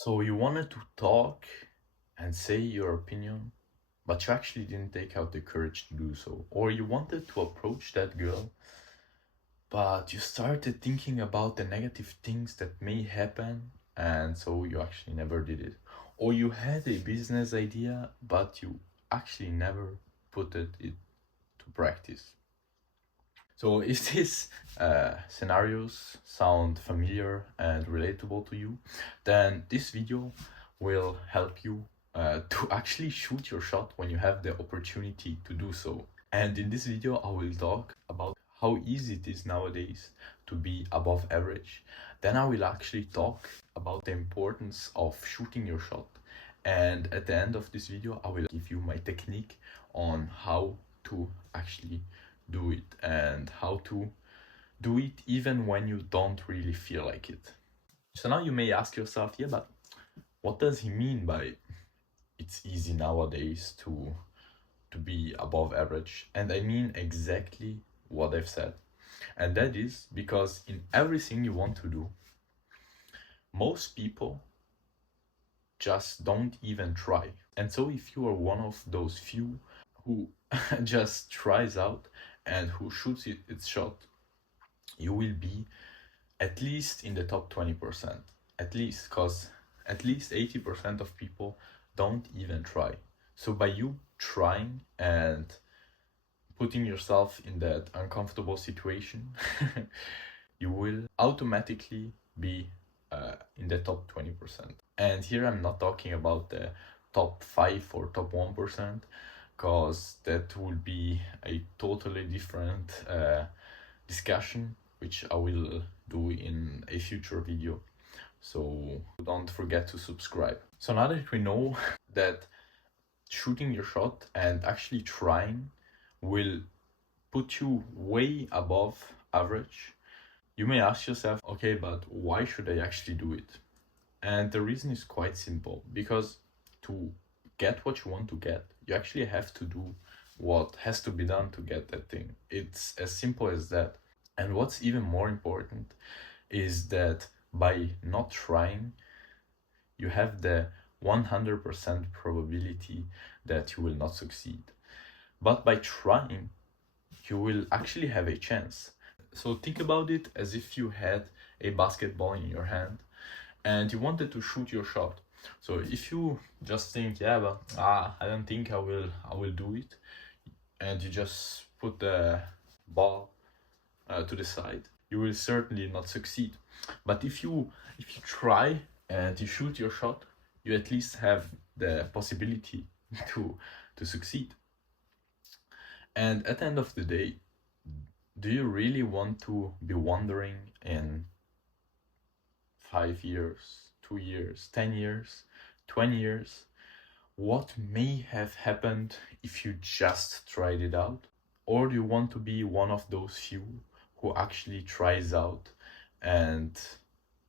So you wanted to talk and say your opinion, but you actually didn't take out the courage to do so. Or you wanted to approach that girl, but you started thinking about the negative things that may happen, and so you actually never did it. Or you had a business idea, but you actually never put it to practice. So if these scenarios sound familiar and relatable to you, then this video will help you to actually shoot your shot when you have the opportunity to do so. And in this video, I will talk about how easy it is nowadays to be above average. Then I will actually talk about the importance of shooting your shot. And at the end of this video, I will give you my technique on how to actually do it and how to do it even when you don't really feel like it. So now you may ask yourself, yeah, but what does he mean by it's easy nowadays to be above average? And I mean exactly what I've said. And that is because in everything you want to do, most people just don't even try. And so if you are one of those few who just tries out and who shoots its shot, you will be at least in the top 20%. At least, because at least 80% of people don't even try. So by you trying and putting yourself in that uncomfortable situation, you will automatically be in the top 20%. And here I'm not talking about the top 5 or top 1%, because that will be a totally different discussion, which I will do in a future video. So don't forget to subscribe. So now that we know that shooting your shot and actually trying will put you way above average, you may ask yourself, okay, but why should I actually do it? And the reason is quite simple, because to get what you want to get, you actually have to do what has to be done to get that thing. It's as simple as that. And what's even more important is that by not trying, you have the 100% probability that you will not succeed. But by trying, you will actually have a chance. So think about it as if you had a basketball in your hand and you wanted to shoot your shot. So if you just think, yeah, but I don't think I will do it, and you just put the ball to the side, you will certainly not succeed. But if you try and you shoot your shot, you at least have the possibility to succeed. And at the end of the day, do you really want to be wondering in 5 years, 2 years, 10 years, 20 years, what may have happened if you just tried it out? Or do you want to be one of those few who actually tries out and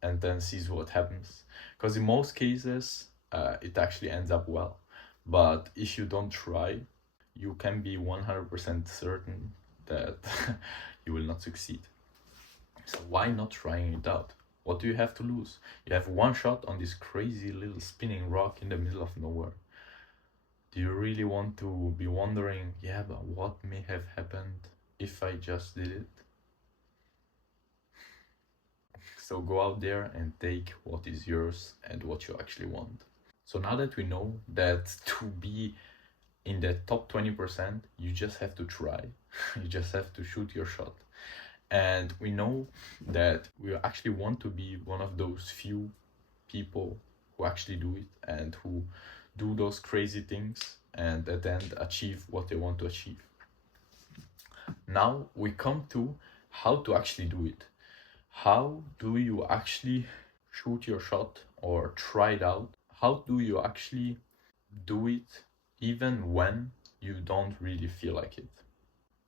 then sees what happens? Because in most cases, it actually ends up well. But if you don't try, you can be 100% certain that you will not succeed. So why not trying it out? What do you have to lose? You have one shot on this crazy little spinning rock in the middle of nowhere. Do you really want to be wondering, yeah, but what may have happened if I just did it? So go out there and take what is yours and what you actually want. So now that we know that to be in the top 20%, you just have to try. You just have to shoot your shot. And we know that we actually want to be one of those few people who actually do it and who do those crazy things and at the end achieve what they want to achieve. Now we come to how to actually do it. How do you actually shoot your shot or try it out? How do you actually do it even when you don't really feel like it?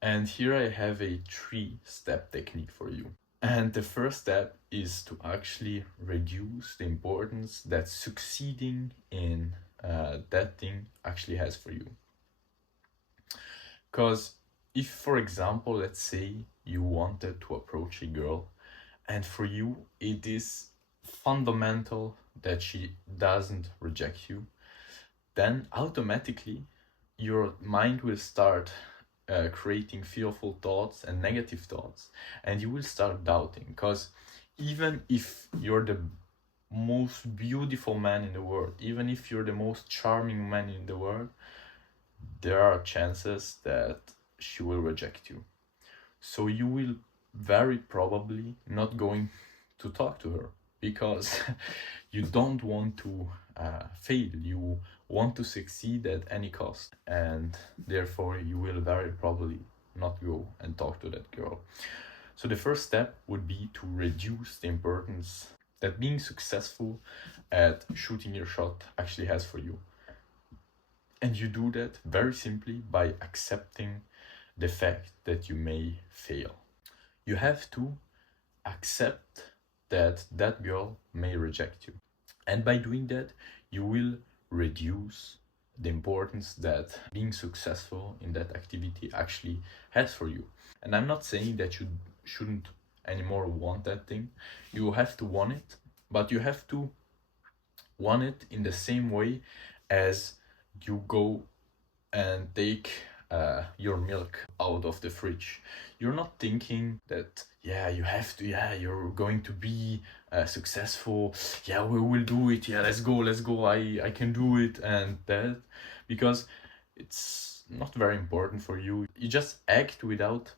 And here I have a 3-step technique for you. And the first step is to actually reduce the importance that succeeding in that thing actually has for you. Because if, for example, let's say you wanted to approach a girl, and for you it is fundamental that she doesn't reject you, then automatically your mind will start creating fearful thoughts and negative thoughts, and you will start doubting. Because even if you're the most beautiful man in the world, even if you're the most charming man in the world, there are chances that she will reject you. So you will very probably not going to talk to her, because you don't want to fail. You want to succeed at any cost, and therefore you will very probably not go and talk to that girl. So the first step would be to reduce the importance that being successful at shooting your shot actually has for you. And you do that very simply by accepting the fact that you may fail. You have to accept that that girl may reject you. And by doing that, you will reduce the importance that being successful in that activity actually has for you. And I'm not saying that you shouldn't anymore want that thing. You have to want it, but you have to want it in the same way as you go and take your milk out of the fridge. You're not thinking that, yeah, you have to, yeah, you're going to be successful, yeah, we will do it, yeah, let's go, I can do it, and that, because it's not very important for you. You just act without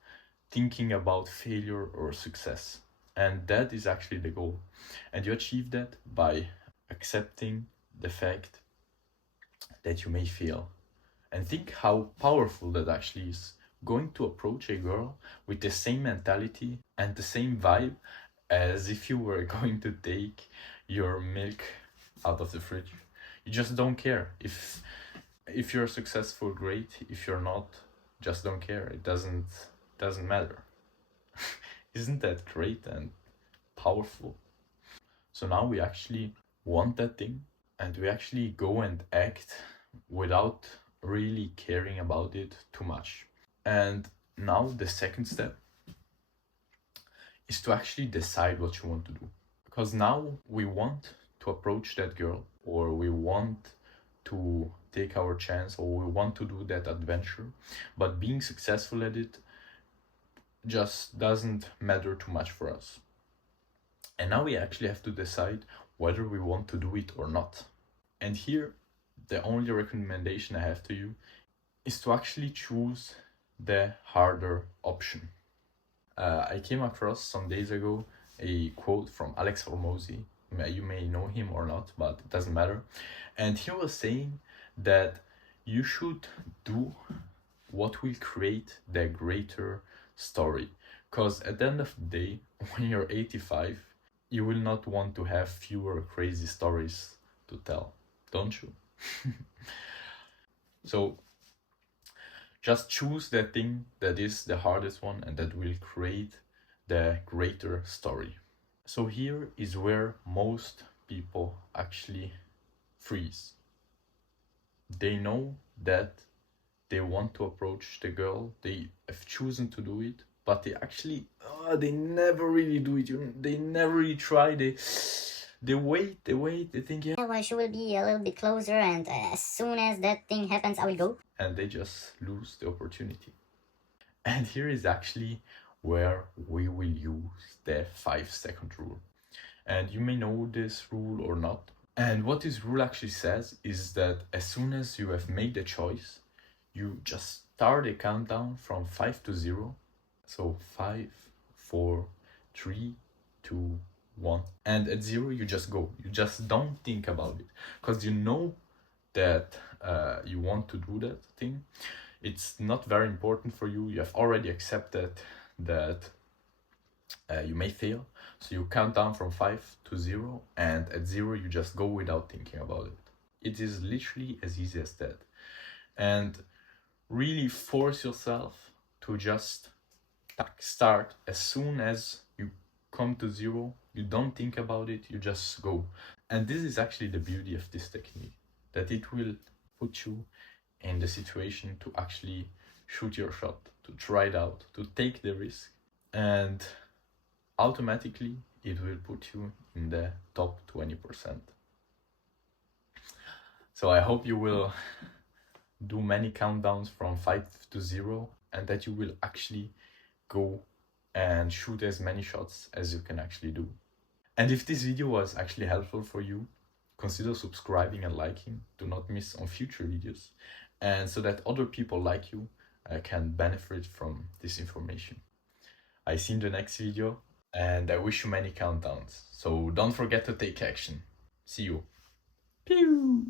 thinking about failure or success, and that is actually the goal. And you achieve that by accepting the fact that you may fail. And think how powerful that actually is. Going to approach a girl with the same mentality and the same vibe as if you were going to take your milk out of the fridge. You just don't care. If you're successful, great. If you're not, just don't care. It doesn't matter. Isn't that great and powerful? So now we actually want that thing, and we actually go and act without really caring about it too much. And now the second step is to actually decide what you want to do. Because now we want to approach that girl, or we want to take our chance, or we want to do that adventure, but being successful at it just doesn't matter too much for us. And now we actually have to decide whether we want to do it or not. And here, the only recommendation I have to you is to actually choose the harder option. I came across some days ago a quote from Alex Hormozy. You may know him or not, but it doesn't matter. And he was saying that you should do what will create the greater story. Because at the end of the day, when you're 85, you will not want to have fewer crazy stories to tell, don't you? So just choose the thing that is the hardest one and that will create the greater story. So here is where most people actually freeze. They know that they want to approach the girl, they have chosen to do it, but they actually, they never really do it. They never really try. They wait, they think, yeah, well, she will be a little bit closer, and as soon as that thing happens, I will go. And they just lose the opportunity. And here is actually where we will use the 5-second rule. And you may know this rule or not. And what this rule actually says is that as soon as you have made the choice, you just start a countdown from 5 to 0. So 5, 4, 3, 2, 1. And at 0, you just go. You just don't think about it. Because you know that you want to do that thing. It's not very important for you. You have already accepted that you may fail. So you count down from 5 to 0, and at 0 you just go without thinking about it. It is literally as easy as that. And really force yourself to just start as soon as you come to 0. You don't think about it, you just go. And this is actually the beauty of this technique, that it will put you in the situation to actually shoot your shot, to try it out, to take the risk, and automatically it will put you in the top 20%. So I hope you will do many countdowns from 5 to 0 and that you will actually go and shoot as many shots as you can actually do. And if this video was actually helpful for you, consider subscribing and liking to not miss on future videos, and so that other people like you can benefit from this information. I see you in the next video, and I wish you many countdowns. So don't forget to take action. See you. Pew!